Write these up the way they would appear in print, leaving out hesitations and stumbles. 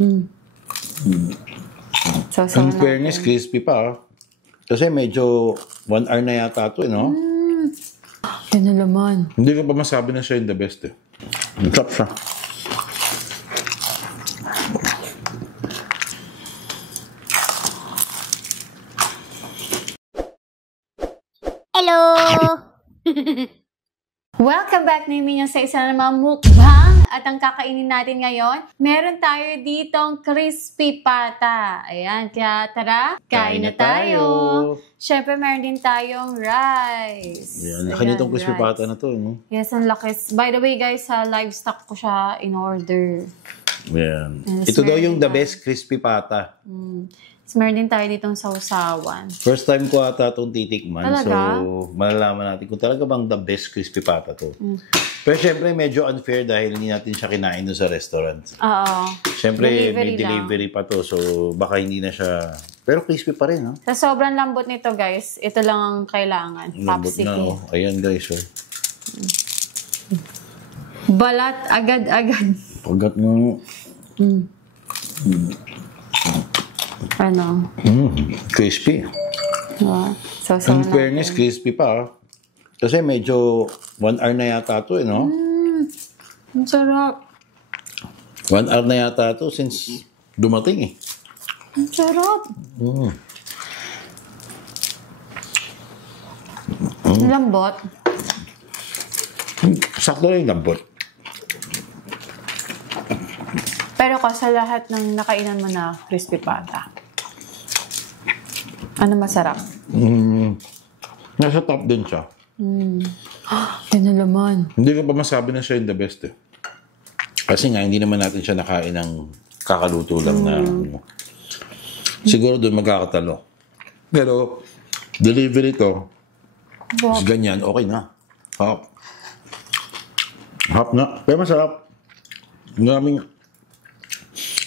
Mm. In fairness, crispy pa. Kasi medyo 1 hour na yata ito, no? Yan na laman. Hindi ko pa masabi na siya yung the best, eh. Masarap siya. Hello! Welcome back na yung sa isa na mga mukbang. At ang kakainin natin ngayon, meron tayo ditong crispy pata. Ayan, kaya tara, kain na tayo. Siyempre, meron din tayong rice. Ayan, laki nitong crispy pata na to, no? Yes, ang laki. By the way, guys, sa livestock ko siya in order. Ayan. Ito daw yung the best crispy pata. Meron din tayo ditong sausawan. First time ko ata itong titikman. Talaga? So, malalaman natin kung talaga bang the best crispy pata to. Pero syempre, medyo unfair dahil hindi natin siya kinain doon sa restaurant. Oo. Syempre, may delivery pa to. So, baka hindi na siya... Pero crispy pa rin, ha? Sa sobrang lambot nito, guys, ito lang ang kailangan. Lambot na, oh. Ayan, guys, oh. Balat agad-agad. Pagat mo. Ano? Crispy. So, in fairness, crispy pa. Kasi medyo 1 hour na yata ito, eh, no? Ang sarap. 1 hour na yata ito since dumating, eh. Ang sarap. Lambot. Sakto na yung lambot. Pero sa lahat ng nakainan mo na crispy pata, ano masarap? Nasa top din siya. Yan na laman. Hindi ko pa masabi na siya yung the best, eh. Kasi nga, hindi naman natin siya nakain ng kakaluto lang na... Siguro doon magkakatalo. Pero, delivery to, is ganyan, okay na. Hap. Hap na. Pero masarap.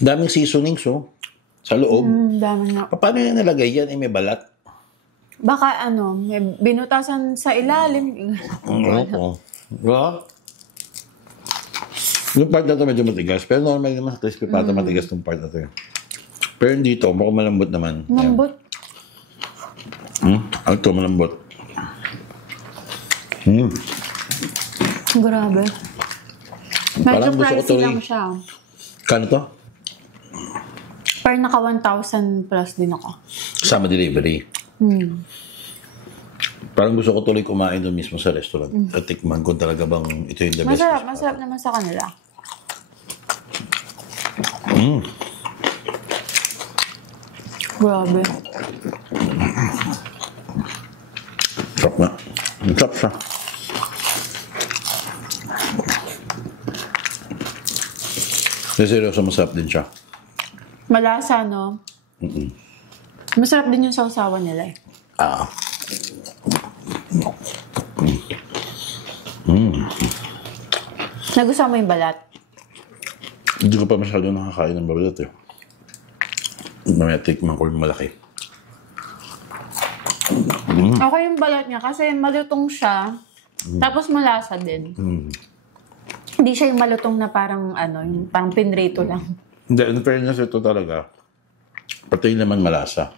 Daming seasonings, oh. Sa loob. Dami na. Paano yung nalagay yan? May balat. Baka may binutasan sa ilalim. Oo. Diba? Yung part na ito medyo matigas. Pero normal naman sa crispy pata matigas yung part na ito. Pero dito, mukhang malambot naman. Malambot? Ito, malambot. Grabe. Medyo pricey lang siya. Kano to? Pero naka 1,000 plus din ako. Kasama delivery. Parang gusto ko tuloy kumain doon mismo sa restaurant. At tikman kung talaga bang ito yung the best. Masarap naman sa kanila. Grabe. Sarap na. Sarap siya. Seryoso, masarap din siya. Malasa, no? Masarap din yung sausawan nila, eh. Nagustuhan mo yung balat? Hindi ko pa masyado nakakain ng balat, eh. Mamaya tikman ko yung malaki. Okay yung balat niya kasi malutong siya. Tapos malasa din. Hindi siya yung malutong na parang yung parang pinrito lang. Hindi, in fairness ito talaga. Pati yung laman malasa.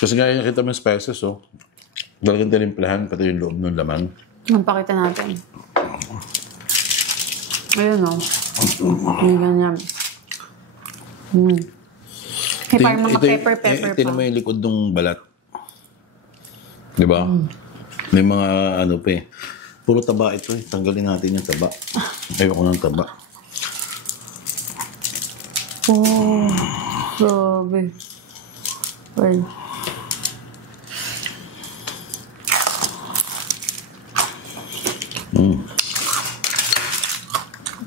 Kasi nga nakita mo yung spices, oh. Talagang tinimplahan, pati yung loob ng laman. Magpakita natin. Ayun, oh. May ganyan. May parang mga pepper pa. Tinan mo yung likod ng balat. Diba? May mga pa, eh. Puro taba ito, eh. Tanggalin natin yung taba. Ayoko ng taba. Oh, grabe. Well.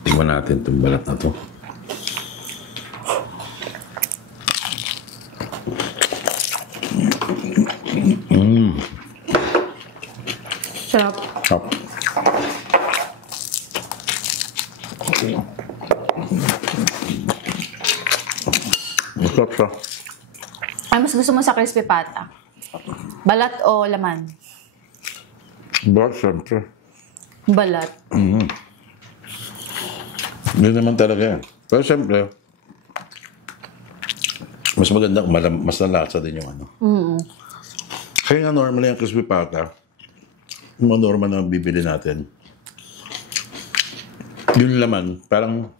Tingnan natin itong balat na to. Sarap. Sarap. Masarap siya. Ay, mas gusto mo sa crispy pata? Balat o laman? Balat, siyempre. Balat. Hindi naman talaga yan. Pero siyempre, Mas maganda, mas nalasa din yung ano. Mm. Kaya nga normal yung crispy pata. Yung mga normal na bibili natin. Yung laman, parang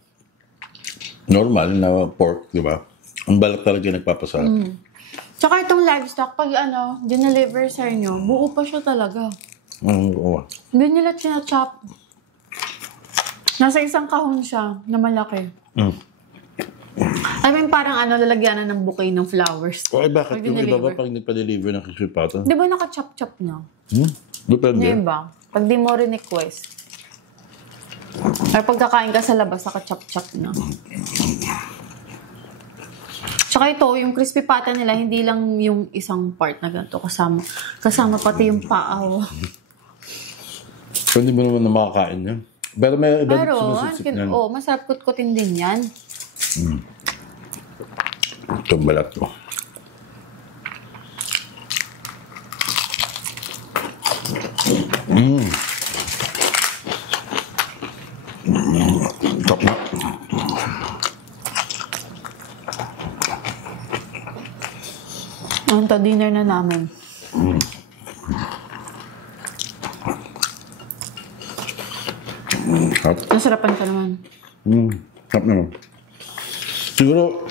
normal na pork, di ba? Ang balat talaga yung nagpapasarap. Tsaka itong livestock, pag dineliver sa inyo, buo pa siya talaga. Oo. Hindi nila china-chop. Nasa isang kahon siya na malaki. I mean, parang lalagyan na ng bouquet ng flowers. Okay, bakit? Pag Yung iba ba dineliver. pag nagpa-deliver ng crispy pata? Di ba naka-chop-chop na? Depende. Hindi ba? Pag di mo request. Or pagkakain ka sa labas, naka-chop-chop na. Tsaka ito, yung crispy pata nila, hindi lang yung isang part na ganito kasama pati yung paaw. So, hindi mo naman na makakain yan. Pero may iba Pero, sumisip yan. masarap kutkutin din yan. Itong balat ko. Top na. Ang dinner na namin. Top. Nasarapan ka naman. Top naman. Siguro,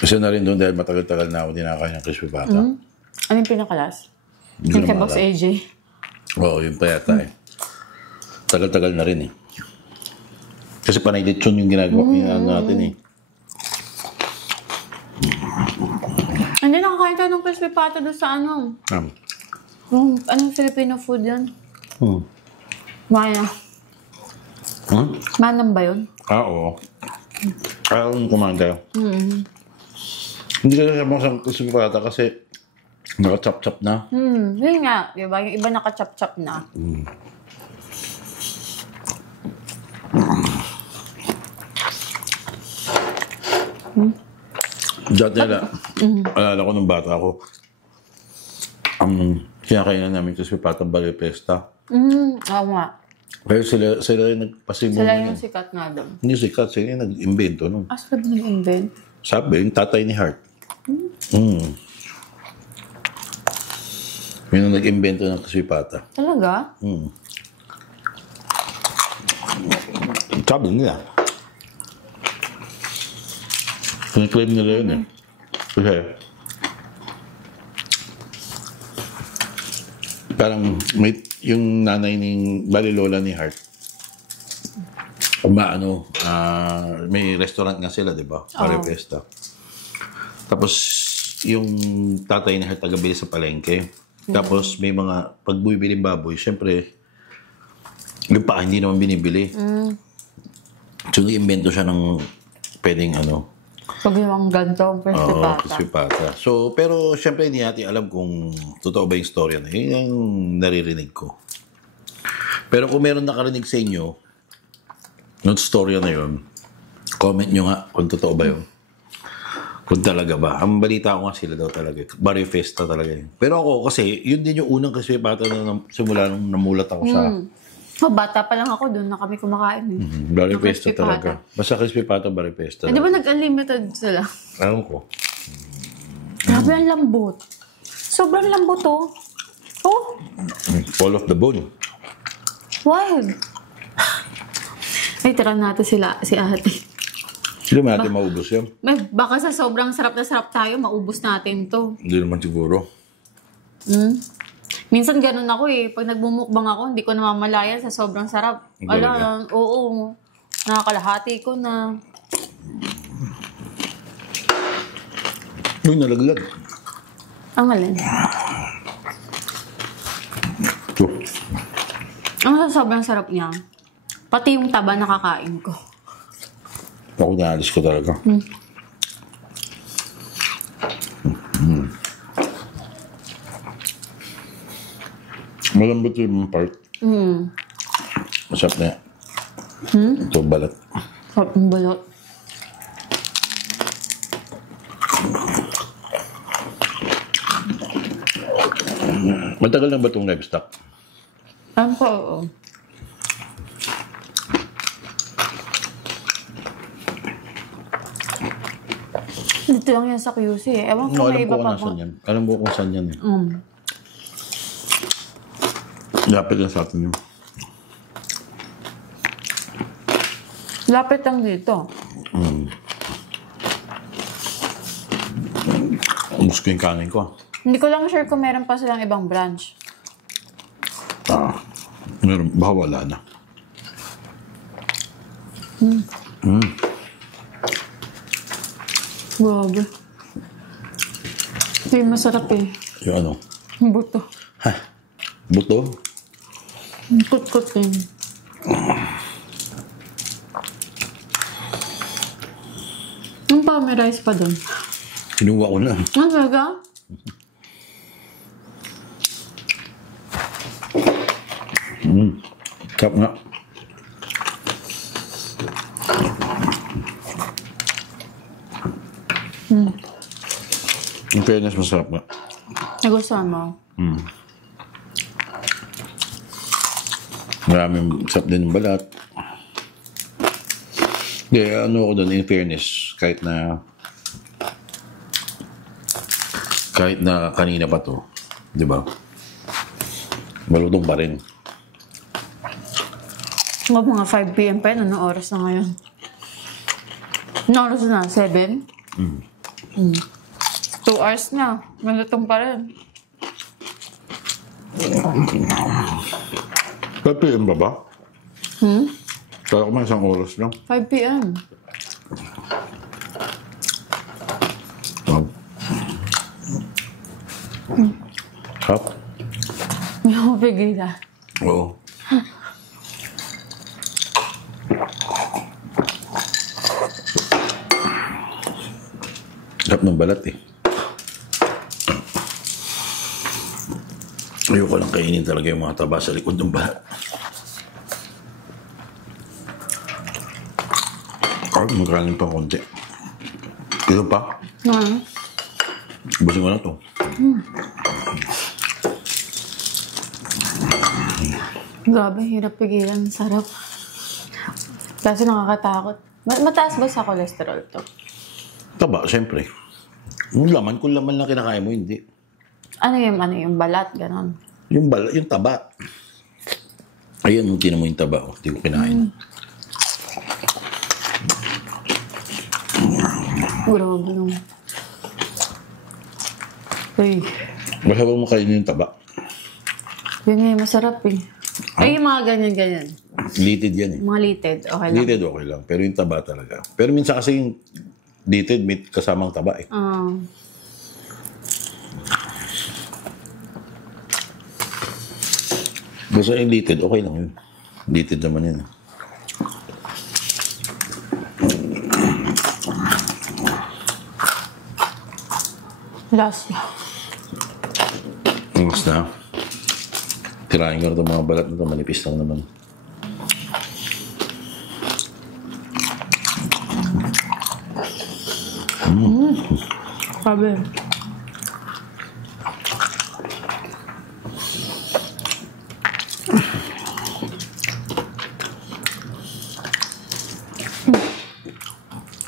isa na rin doon dahil matagal-tagal na ako dinakain ng crispy pata. Ano yung pinakalas? Hindi ko Yung kay na Boss maalala. AJ. Oo, yun pa yata eh. Tagal-tagal na rin eh. Kasi panay lechon yung ginagawa natin eh. Hindi, nakakain tayo ng crispy pata doon sa anong Filipino food yan? Maya. Manam ba yun? Oo. Kaya kumain tayo. Hindi ka na sa crispy pata kasi naka-chop-chop na. Yun nga, di ba? Yung iba naka-chop-chop na. Dati nila, alala ko nung bata ako, kinakainan namin crispy pata Barrio Pesta. Oo nga. Pero sila yung nagpasibo Sila nun. yung sikat nga doon. Hindi sikat, sila yung nag-invento nun. Sila ba nag-invent? Sabi, yung tatay ni Hart. Yun ang nag-invento ng crispy pata. Talaga? Sabi nila. Kiniklaim nila yun eh. Kasi, parang may, yung nanay ni, bali lola ni Hart, may restaurant nga sila, di ba? Barrio Pesta. Tapos, yung tatay ni Hart tagabili sa palengke. Tapos, may mga, pag bumibiling baboy, syempre, yung paa hindi naman binibili. So, nag-invento siya ng pwedeng Pag yung ganito, ang crispy pata. crispy pata. So, pero syempre hindi natin alam kung totoo ba yung storya na yun. Yung naririnig ko. Pero kung meron nakarinig sa inyo, yung storya na yun, comment nyo nga kung totoo ba yun. Kung talaga ba. Ang balita ko nga sila daw talaga. Barrio Festa talaga yun. Pero ako kasi, yun din yung unang crispy pata na simula nung namulat ako sa... Bata pa lang ako, doon na kami kumakain. Barrio Ng Festa crispy talaga. Basta crispy pata, Barrio Festa. Di ba nag-unlimited sila? Alam ko. Grabe ang lambot. Sobrang lambot oh. Fall of the bone. Wild. Ay, tira natin si ate. Hindi naman natin maubos yan. Baka sa sobrang sarap na sarap tayo, maubos natin to. Hindi naman siguro. Minsan ganun ako pag nagmumukbang ako, hindi ko namamalayan sa sobrang sarap. Talaga? Oo. Nakakalahati ko na. Uy, nalaglag. Ang alin. So, Ang sobrang sarap niya. Pati yung taba nakakain ko. ako naalis ko talaga. Malambot yung part. Masarap na yan. Ito balat. Sarap ng balot. Matagal na ba itong livestock? Alam ko, oo. Dito lang yan sa QC eh. Ewan ko No, may alam iba ko kung pa nasan po. yan. Alam ko kung saan yan eh. Lapit lang sa atin yun. Lapit lang dito. Ubus ko yung kanin ko. Hindi ko lang sure kung meron pa silang ibang branch. Meron, baka wala na. Grabe. Hindi masarap eh. Yung ano? Yung buto. Ha? Buto? Yung kut-kut din. Yung pa, may rice pa doon. Kinuha ko na. Ano talaga? Sarap nga. In fairness, masarap nga. Nagustuhan mo? Maraming sarap din yung balat. Hindi, ano ako doon, in fairness, kahit na kanina pa to, di ba? Malutong pa rin. Mga 5 p.m. pa yun. Anong oras na ngayon? Anong oras na? 7? 2 hours na. Malutong pa rin. 5 p.m. ba ba? Kala ko man isang oras lang. 5 p.m. Wow. Sarap. Hindi ako pigilan. Oo. Sarap ng balat eh. Ayoko lang kainin talaga yung mga taba sa likod ng balat. Ay, magkanin pa konti. Ito pa? Busin ko na to. Grabe, hirap pigilan. Sarap. Kasi nakakatakot. Mataas ba sa cholesterol to? Taba, siyempre. Yung laman, kung laman lang kinakain mo, hindi. Ano yung balat, ganon. Yung taba. Ayun, yung tinan mo yung taba. Hindi ko kinain. Grabe yung... Uy. Basta ba makainin yung taba? Yun yung masarap eh. Ay, yung mga ganyan-ganyan. Litid yan eh. Mga litid, okay lang. Litid okay lang. Pero yung taba talaga. Pero minsan kasi yung litid, meat kasamang taba eh. Basta yung litid, okay lang yun. Litid naman yun. Last na. Angas na. Tirahin ko na itong mga balat na ito. Manipis lang naman. Sabi.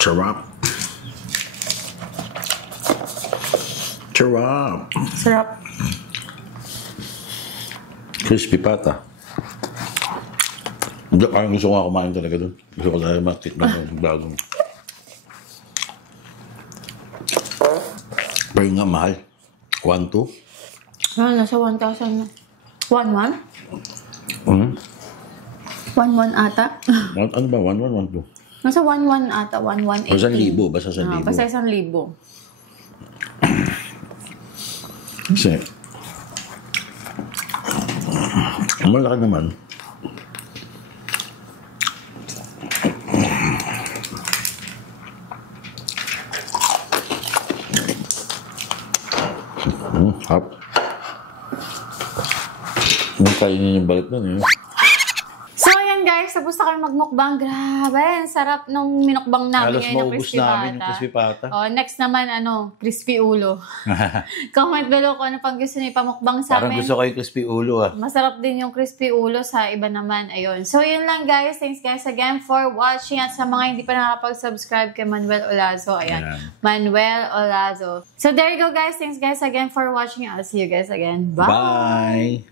Charap. Charap. Sarap. Crispy pata. Hindi, parang gusto ko nga kumain talaga doon. Gusto ko talaga matikman yung bagong. Pero nga mahal. 1,200. Nasa 1,000 na. 1,100? 1,100 ata. Ano ba? 1,100, 1,200? Nasa 1,100 ata. 1,180. O 1,000. Basta 1,000. Basta 1,000. Kasi, malaki naman. Hap. Yung kainin yung balat nun eh. So, ayan guys, tapos na kami magmukbang. Grabe, ang sarap nung minukbang namin Halos ngayon ng maubos crispy namin yung pata. crispy pata. Oh, next naman, crispy ulo. Comment below kung ano pang gusto niyo ipamukbang sa Parang amin. gusto ko yung crispy ulo ah. Masarap din yung crispy ulo sa iba naman. Ayun. So, yun lang guys. Thanks guys again for watching. At sa mga hindi pa nakapag-subscribe kay Manuel Olazo. Ayan. Manuel Olazo. So, there you go guys. Thanks guys again for watching. I'll see you guys again. Bye! Bye!